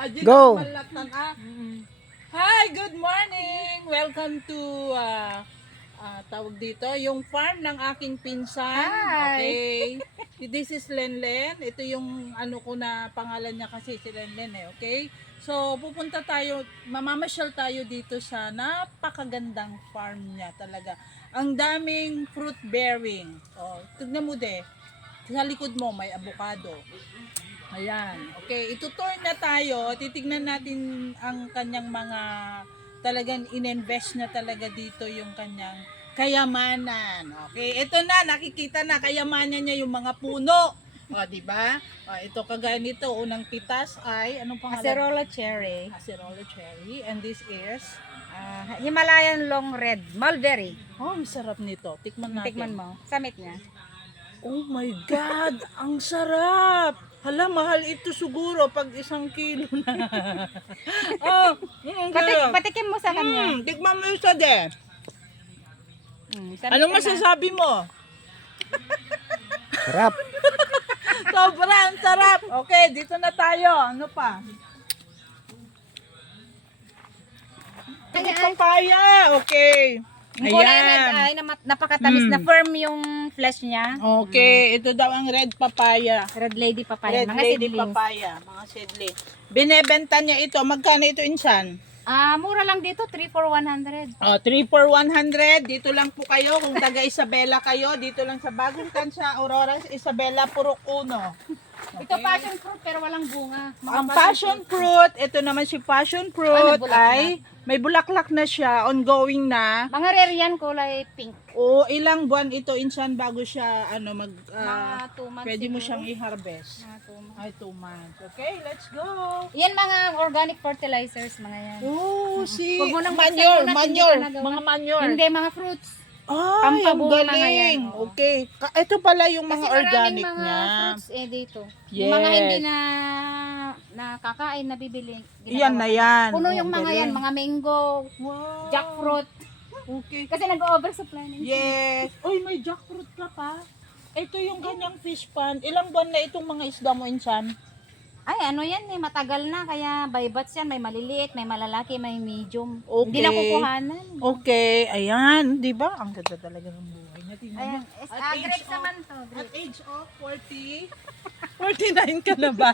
Go! Hi, good morning! Welcome to tawag dito, yung farm ng aking pinsan. Hi. Okay. This is Lenlen. Ito yung ano ko na pangalan niya kasi si Lenlen eh, okay? So, pupunta tayo, mamamasyal tayo dito sa napakagandang farm niya talaga. Ang daming fruit bearing. Oh, tignan mo de. Sa likod mo may avocado. Ayan. Okay, itutour na tayo. Titignan natin ang kanyang mga talagang ininvest na talaga dito yung kanyang kayamanan. Okay, ito na nakikita na kayamanan niya yung mga puno. O, di ba? O, ito kagaya nito, unang pitas ay anong pangalan? Acerola cherry. Acerola cherry. And this is Himalayan long red. Mulberry. oh, ang sarap nito. Tikman natin. Tikman mo. Samit niya. Oh my God! Ang sarap! Hala, mahal ito siguro pag 1 kilo na. Oh, Patikim mo sa kanya. tikman mo isa de. Samit Ano ka na. masasabi mo? Sarap! Sobrang sarap. Okay, dito na tayo. Ano pa? May papaya. Okay. Yung kulay red Ayan. ay napakatamis na firm yung flesh niya. Okay, ito daw ang red papaya. Red lady papaya. Red Mga lady seedlings. papaya, mga seedling. Binebenta niya ito. Magkano ito insan? Mura lang dito. 3 for 100. 3 for 100. Dito lang po kayo. Kung taga Isabela kayo, dito lang sa Bagong Kansya, Aurora, Isabela, Purok 1. Ito passion fruit pero walang bunga. Mga Ang passion fruit, ito naman si passion fruit may bulaklak. ay may bulaklak na siya, ongoing na. Mga rare yan, kulay pink. O ilang buwan ito insan bago siya ano mag Mga 2 months pwede mo siguro. siyang i-harvest. Mga 2 months. Ay 2 months. Okay, let's go. Yan mga organic fertilizers, mga yan. Oh, si Huwag mo nang manure, buksan, manure, hindi ka nagawa. mga manure. Hindi, mga fruits. Ay, ang Pampabunga mga galing. yan, oh. Okay. Ito pala yung Kasi mga maraming organic mga niya. fruits dito. Yes. Yung mga hindi na nakakain, nabibili. Yan na yan. Puno Oh, yung mga galing. yan, mga mango, Wow. jackfruit. Okay. Kasi nag-oversupply na yun. Yes. Uy, may jackfruit ka pa. Ito yung ganyang fish pond. Ilang buwan na itong mga isda mo, insan? Ay, ano yan eh, matagal na. Kaya by batch yan, may maliliit, may malalaki, may medium. Okay. Hindi na kukuhanan. Okay. Ayan. Di ba? Ang ganda talaga ng buhay niya. Tingnan Ayan, niyo. is, At age grapes of- naman to. At Grapes. age of 40, 49 ka na ba?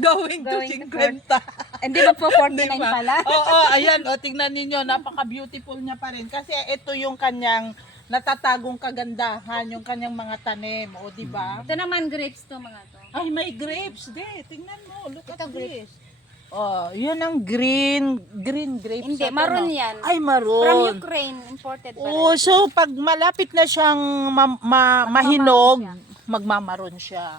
Going to Going to 50. Hindi ba po 49 Diba? pala? Oo, ayan. O, tingnan ninyo. Napaka-beautiful niya pa rin. Kasi ito yung kanyang natatagong kagandahan, yung kanyang mga tanim. O, di ba? Ito naman grapes to mga to. Ay, may grapes. De, tingnan mo. Look at Ito, grapes. this. Oh, yun ang green grapes. Hindi, Ito, maroon no? yan. Ay, From maroon. Ukraine, imported pa Oh, rin. so pag malapit na siyang mahinog, magmamaroon siya.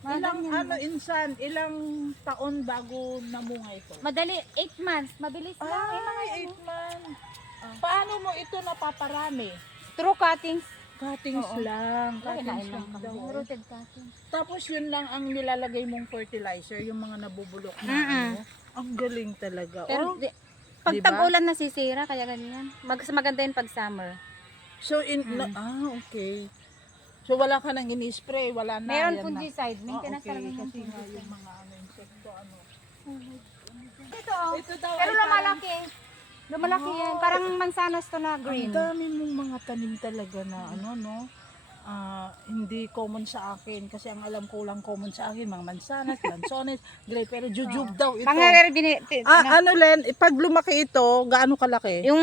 Ilang insan, ilang taon bago namunga ito? Madali, 8 months. Mabilis lang. Eh, mga Ay, ano. 8 months. Paano mo ito napaparami? True cuttings. Cuttings Oo. lang. Kinain Cuttings lang lang kami. daw. Rooted cuttings. Tapos yun lang ang nilalagay mong fertilizer, yung mga nabubulok na Mm-mm. ano. Ang galing talaga. Pero Oh, pag diba? tag-ulan nasisira, kaya ganyan. Maganda yun pag summer. so okay. So wala ka nang ini-spray, wala na. Meron yan fungicide. na. Maintenance okay. talaga yung Kasi nga fungicide. yung mga insekto ano. Ito, Ito daw pero ay lumalaki. Lumalaki yan. Parang mansanas to na Ang green. dami mong mga tanim talaga na ano no. Hindi common sa akin kasi ang alam ko lang common sa akin mga mansanas, lansones, grape, pero jujube daw ito. Mga rare Ano Len, pag lumaki ito, gaano kalaki? yung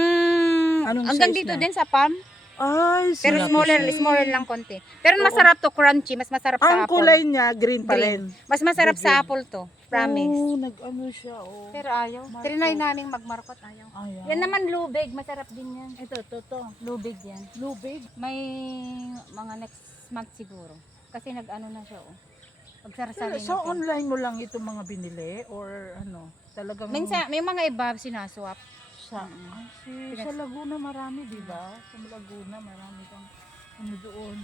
Anong hanggang size dito na? din sa palm. Ay, Pero silaki smaller siya. lang konti. Pero masarap to, crunchy. Mas masarap sa Ang apple. kulay niya, green pa rin. Green. Mas masarap sa Green. apple to. Promise. Oh, nag-ano siya, oh. Pero ayaw. Trinay namin magmarkot, ayaw. Ayan. Yan naman lubig, masarap din yan. Ito, to. Lubig yan. Lubig. May mga next month siguro. Kasi nag-ano na siya, oh. Pagsarsali So, na. online mo lang itong mga binili? Or ano? Talagang Minsan, may mga iba sinaswap. sa, sa Laguna marami, di ba? Sa Laguna marami kang ano doon.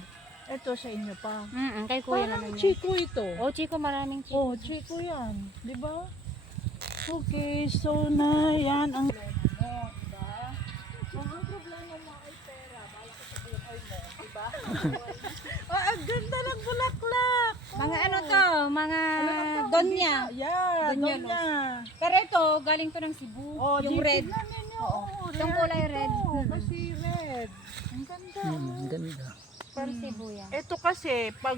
Ito sa inyo pa. Kay kuya Parang naman yan. Chico ito. Oh, Chico, maraming Chico. Oh, Chico yan. Di ba? Okay, so na yan ang... Diba? ba? Ang ganda ng bulaklak. Mga ano to, mga donya. Yeah, Donya donya. Pero ito, galing to ng Cebu. Yung red. Tignan ninyo. Oo. Oh, Itong kulay red. Kasi red. Ang ganda. Ganda. From Cebu yan. Ito kasi, pag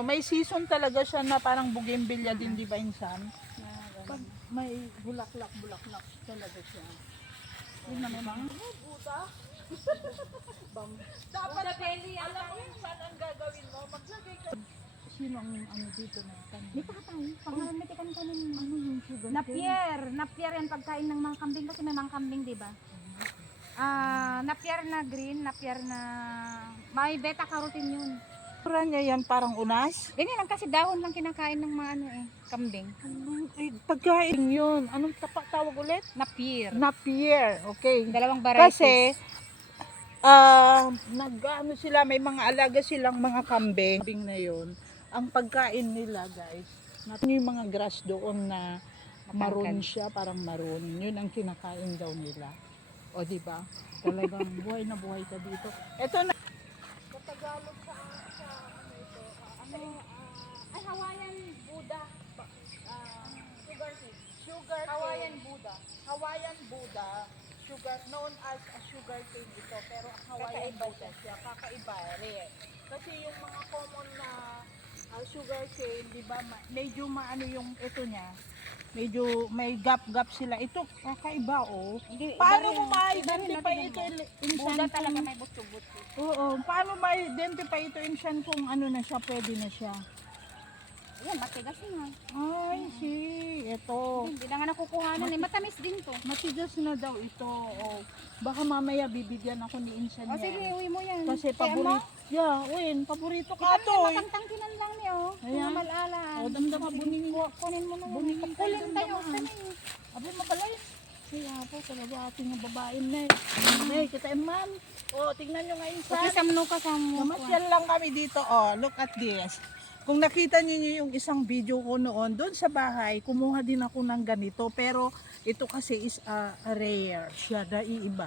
may season talaga siya na parang bougainvillea din, di ba, insan? Pag may bulaklak talaga siya. Yun na naman. Buta. Dapat alam mo yun, saan ang gagawin mo? Maglagay ka. Sino ang dito na kanya? Di pa ka tayo. Pangalan may tikan ka nun. Ano yung sugar? Napier yan pagkain ng mga kambing kasi may mga kambing, di ba? Napier na green, napier na may beta carotene yun. Pura niya yan parang unas? Ganyan lang kasi dahon lang kinakain ng mga kambing. Pagkain yun. Anong tawag ulit? Napier. Napier. Okay. Dalawang varieties. Kasi, nag-ano sila, may mga alaga silang mga kambing. Kambing na yun. Ang pagkain nila, guys, yung mga grass doon na maroon siya, parang maroon. Yun ang kinakain daw nila. O, di ba? Talagang buhay na buhay ka dito. Ito na. Sa Tagalog sa ano ito, Ay, Hawaiian Buddha. Sugar cane. sugar Hawaiian cane. Buddha. Hawaiian Buddha, sugar, known as a sugar cane ito, pero ang Hawaiian Kakaiba Buddha siya, kakaiba rin. Kasi yung mga common na sugar cane, di ba, medyo maano yung ito niya, medyo may gap-gap sila. Ito, kakaiba oh. Hindi, Paano iba mo rin. ma-identify Iba rin, ito Buddha insan talaga kung, may buto-buto. oo, paano ma-identify ito insan kung ano na siya, pwede na siya? Yan, matigas nga. Ay, see, ito. Hindi na nga nakukuhanan Matamis din to. Matigas na daw ito. Oh. Baka mamaya bibigyan ako ni Insan O yan. sige, uwi mo yan. Kasi Kaya paborito. Yeah, uwin, paborito ka Ito, to. matangtangkinan lang niya, oh. Ayan. Mga malalaan. O, damdama, bunin mo. Kunin mo na yan. Bunin mo. Kunin tayo. Abi, mabalay. Kaya po, talaga ating yung babaeng na eh. Kita yung ma'am. O, tingnan nyo nga Insan. Okay, samno ka, samno. Namasyal lang kami dito. Oh, look at this. Kung nakita niyo yung isang video ko noon, doon sa bahay, kumuha din ako ng ganito. Pero ito kasi is rare. Siya, iiba.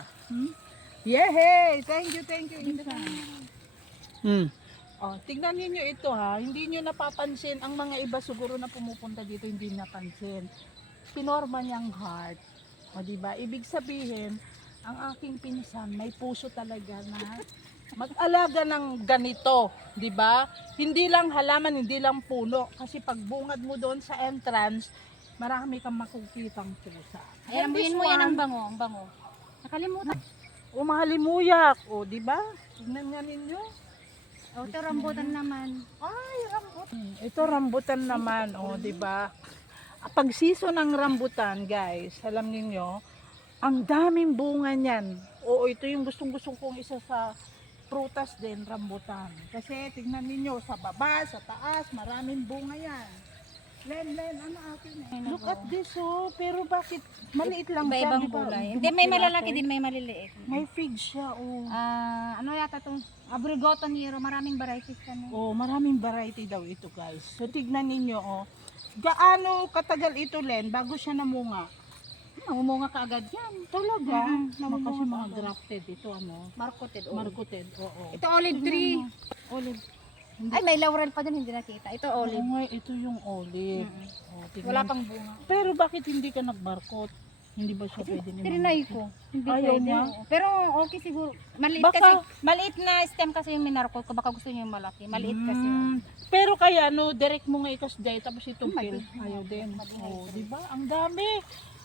Yehey! Thank you, Insan. Oh, tingnan niyo ito ha. Hindi niyo napapansin. Ang mga iba siguro na pumupunta dito, hindi napansin. Pinorma niyang heart. O, diba? Ibig sabihin, ang aking pinsan, may puso talaga na mag-alaga ng ganito, 'di ba? Hindi lang halaman, hindi lang puno kasi pag bungad mo doon sa entrance, marami kang makikitang pusa. Ayan, ambuin mo yan ang bango, Nakalimutan. Umahalimuyak, o 'di ba? Tingnan nga ninyo. O, ito rambutan naman. Ay, rambutan. Ito rambutan naman, o 'di ba? Pag season ng rambutan, guys, alam niyo, ang daming bunga niyan. Oo, ito yung gustong-gusto kong isa sa prutas din, rambutan. Kasi tignan ninyo, sa baba, sa taas, maraming bunga yan. Len, ano akin eh. Look at this oh, pero bakit maliit lang siya, Iba-ibang di ba? kulay. Hindi, may malalaki Lumaki. din, may maliliit. May fig siya, oh. Ano yata itong Abrigoto Nero, maraming varieties kami. Oh, maraming variety daw ito, guys. So tignan ninyo, oh. Gaano katagal ito, Len, bago siya namunga? Mamumunga ka agad yan. Talaga? Namumunga Kasi pa mga agad. grafted ito, ano? Marcoted. Marcoted, oo. Ito olive tree. Olive. Ay, may laurel pa dyan, hindi nakita. Ito olive. Oo nga, ito yung olive. Oh, tignan. Wala pang bunga. Pero bakit hindi ka nagbarkot? Hindi ba siya pwede ni Trinay ko. Hindi Ayaw pwede. niya? Pero okay siguro. Maliit Baka- kasi. Maliit na stem kasi yung minarkot ko. Baka gusto niyo yung malaki. Maliit kasi. Pero kaya no, direct mo nga ikas-day tapos itong Madi- pil. Ayaw din. madi- Oh, di ba? Ang dami.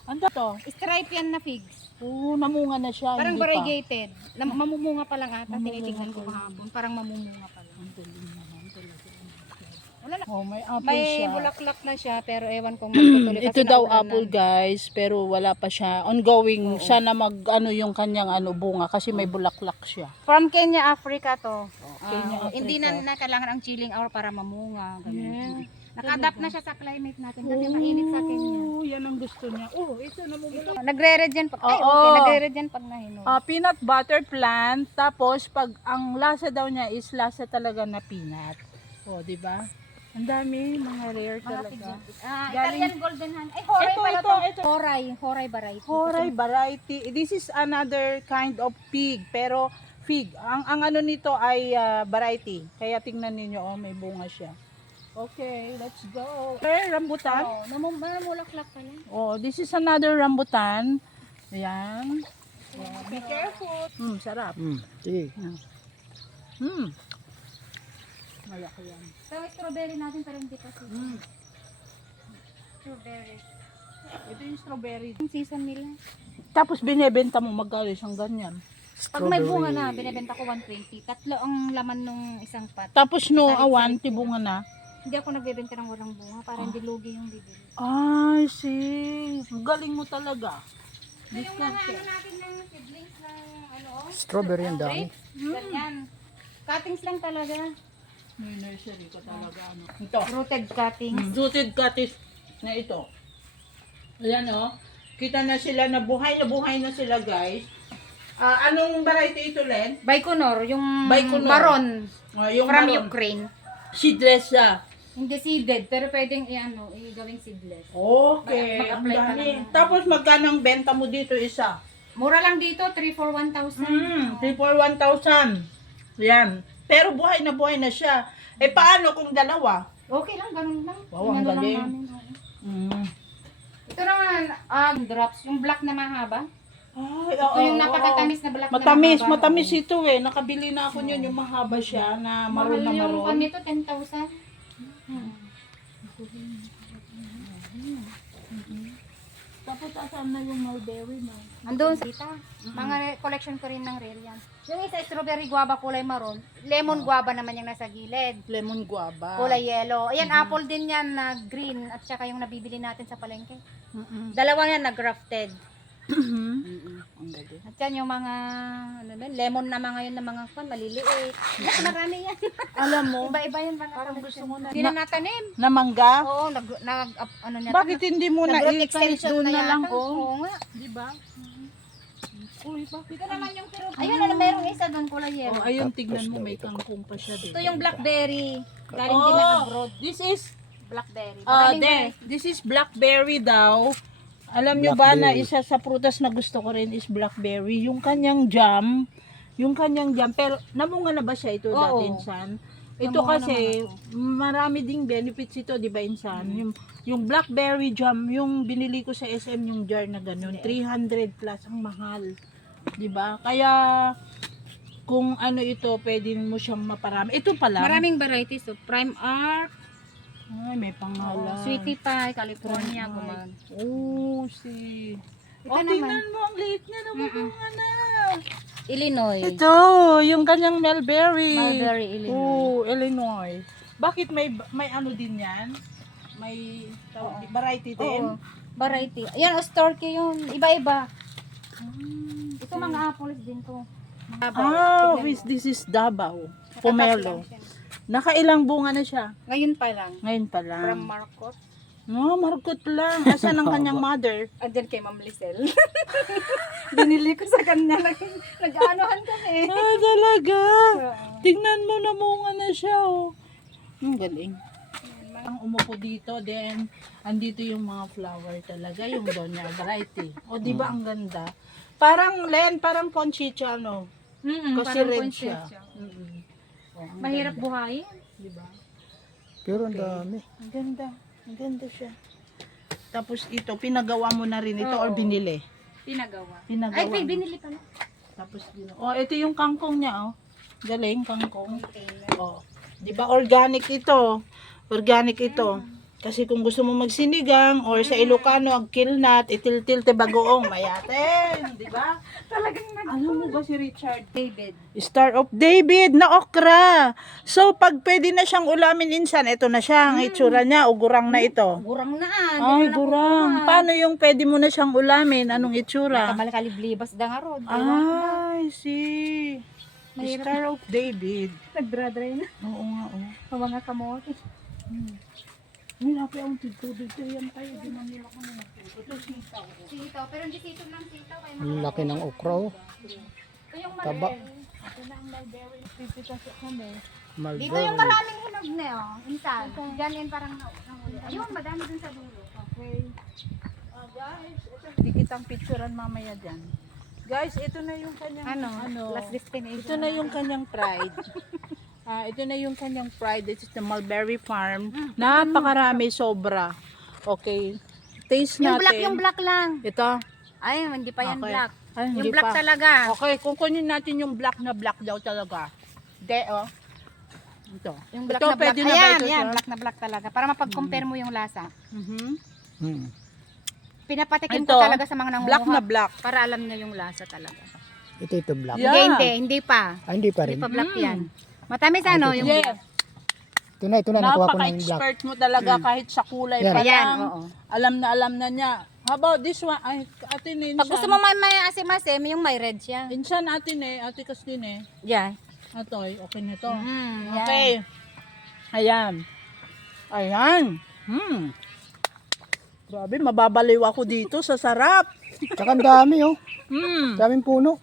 Ang dami to. Stripe yan na figs. Oo, namunga na siya. Parang hindi pa. variegated. Mamumunga pa lang ata. Mamumunga Tinitignan ko pa lang. kahapon. Parang mamumunga pa lang. Ang galing naman talaga. Wala na. Oh, may apple May siya. bulaklak na siya. Pero ewan kong magtutuloy. Ito daw apple guys, pero wala pa siya. Ongoing, sana mag ano yung kanyang ano bunga kasi may bulaklak siya. From Kenya, Africa to. Kenya, Africa. Hindi na kailangan ang chilling hour para mamunga. Ganyan. Yeah. Naka-adapt na siya sa climate natin kasi mainit sa Kenya. Oh, yan ang gusto niya. Oh, ito namumulak. Nagre-red yan pag, ay Oo. okay, nagre-red yan pag nahinog. Peanut butter plant, tapos pag ang lasa daw niya is lasa talaga na peanut. Oh, di ba? Ang dami, mga rare Mga talaga. tigyan. Galing- Italian golden hand. Ay, horay Ito, pala ito, to. ito. Horay variety. Horay variety. This is another kind of pig, pero fig. Ang ano nito ay variety. Kaya tingnan niyo oh, may bunga siya. Okay, let's go. Okay, rambutan. Oo, namumulaklak pa yan. Oh, this is another rambutan. Ayan. Oh, be careful. Sarap. Sige. Malaki yan. So, strawberry natin pero hindi pa season. Strawberry. Ito yung strawberry. Yung season nila. Tapos binebenta mo magkano isang ganyan. Pag may bunga na, binibenta ko 120. Tatlo ang laman nung isang pot. Tapos no, awan, tibunga na. Hindi ako nagbebenta ng walang bunga para hindi lugi yung bibili. Ay, see. Galing mo talaga. So, yung mga ano natin ng seedlings ng ano, Strawberry ang dami. ganyan. Cuttings lang talaga. May nursery ko talaga. Ano. Ito. Rooted cuttings. Rooted cottage na ito. Ayan o. Kita na sila na buhay na sila guys. Anong variety ito, Len? Baikonur, yung Baikonur. maron Yung from maroon. Ukraine. Seedless siya. Hindi seeded, pero pwedeng i-gawing seedless. Okay. Ang Mag-apply ka dami. lang. Tapos magkano ang benta mo dito isa? Mura lang dito, 3 for 1,000. 3 for 1,000. Yan. Pero buhay na siya. Eh paano kung dalawa? Okay lang, ganun lang. Wow, ang Inano lang galing. namin, oo. Mm. Ito naman, drops, yung black na mahaba. Ay, Ito yung napakatamis na black Matamis, na mahaba. matamis ito eh. Nakabili na ako niyon yung mahaba siya na maroon na Mahal yung maroon. pan nito, 10,000. Tapos asan na yung mulberry mo? Andun sa kita. Mga collection ko rin ng rare yan. Yung isa strawberry guava kulay maroon, lemon guava naman yung nasa gilid. Lemon guava. Kulay yellow. Ayan, apple din yan na green at saka yung nabibili natin sa palengke. Mm-mm. Dalawa yan na grafted. Ang galing. At yan yung mga ano ba, lemon na mga yun na mga kwan, maliliit. Yes, marami yan. Alam mo, Iba-iba yan mga parang gusto mo na. Hindi na natanim. Na mangga? Oo, ano niya. Bakit hindi mo na nag-root i-kahit extension doon na lang? yata. Oh. Oo nga. Di ba? Uy, bakit? Ito naman yung pero ayun, ano, mayroong isa doon kulay yellow. Oh, ayun, tignan mo, may kangkong pa siya din. Ito yung blackberry. Galing din na abroad. This is Blackberry. Ah, Maraming this is blackberry daw. Alam nyo ba na isa sa prutas na gusto ko rin is blackberry. Yung kanyang jam, pero namunga na ba siya ito Oo. dati, Insan? Ito Namunga kasi, marami ding benefits ito, di ba, Insan? Yung blackberry jam, yung binili ko sa SM, yung jar na ganun, 300 plus, ang mahal. Di ba? Kaya, kung ano ito, pwede mo siyang maparami. Ito pala. maraming varieties. So, Prime Arc, Ay, may pangalan. Sweetie Pie, California, gumag. Oh, si... Ito Oh, naman. tingnan mo, ang liit niya na mga na. Illinois. Ito, yung kanyang mulberry. Mulberry, Illinois. Oh, Illinois. Bakit may ano din yan? May variety din? Oo. Variety. Ayan, Ostorke yun. Iba-iba. Ito mga apples din to. Ah, this is Davao. Pomelo. Nakailang bunga na siya. Ngayon pa lang. Ngayon pa From lang. Marcos. No, markot lang. Asan ang kanyang mother? Andyan kay Ma'am Lisel. Binili ko sa kanya. Nag-aanohan kami. Ah, talaga. Tingnan mo, namunga na siya, oh. Ang galing. Ang umupo dito, then, andito yung mga flower talaga, yung Doña variety. O, di ba ang ganda? Parang, Len, parang ponchicha, no? Kasi parang red concept siya. Oh, ang Mahirap ganda, buhayin. di ba? Pero ang dami. Ang ganda. Ang ganda siya. Tapos ito, pinagawa mo na rin ito or Oo. binili? Pinagawa. Pinagawa. Ay, binili pala. Tapos, oh, ito yung kangkong niya, oh. Galing, kangkong. Oh, 'di ba organic ito? Organic ito. Kasi kung gusto mo magsinigang or sa Ilocano ag kilnat, itiltil te bagoong mayaten, 'di ba? Talagang Alam mo ba si Richard? David. Star of David na okra. So pag pwede na siyang ulamin insan, ito na siya ang itsura niya, ugurang na ito. Gurang na. Ay, gurang. Paano yung pwede mo na siyang ulamin? Anong itsura? Kamalkaliblibas da nga rod. Ay, see. Star of David. Nagdra-dry na. Oo nga, oh. Ang mga kamote. May napi akong tigtubig yan tayo. Di man nila kami nagtuto. Ito sitaw. Sitaw. Pero hindi sitaw lang sitaw. Kaya Ang laki ng okra, oh. ito yung Taba. Ito na ang mulberry. Pipitas kami. Dito Mulberry. yung maraming hinog na oh. Insan. Diyan yan parang ayun, madami dun sa dulo. Okay. Guys, ito. Di kitang picturean mamaya dyan. Guys, ito na yung kanyang Last destination. ito na yung kanyang pride. Ito na yung kanyang pride. This is the Mulberry Farm. Napakarami, sobra. Okay. Taste natin. Yung black lang. Ito. Ay, hindi pa yan Okay. black. Ay, hindi Yung black pa. talaga. Okay, kukunin natin yung black na black daw talaga. De, oh. Ito. Yung black Ito, na black. pwede na ba Ayan, ito, yan, sir? black na black talaga. Para mapag-compare mo yung lasa. Hmm. Pinapatikim Ito, ko talaga sa mga nangunguha. Black na black. Para alam niya yung lasa talaga. Ito black. Yeah. Hindi pa. Hindi pa Hindi rin. pa black yan. Matamis ano yung Yes. black. Ito na, nakuha ko na yung black. Napaka-expert mo talaga kahit sa kulay Yan. pa Ayan, lang. oo. Alam na niya. How about this one? Ay, ate ni Pag gusto mo may asim-asim, yung may red siya. Insan ate ni, ate Kaslin eh. Yan. Atoy, okay nito. Yan. Okay. Ayan. Ayan. Grabe, mababaliw ako dito sa sarap. Tsaka ang dami oh. Hmm. Daming puno.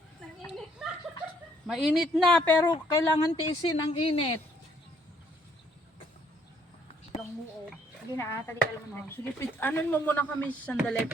Mainit na pero kailangan tiisin ang init. Hindi na ata, di ka alam mo. Sige, anon mo muna kami sandali.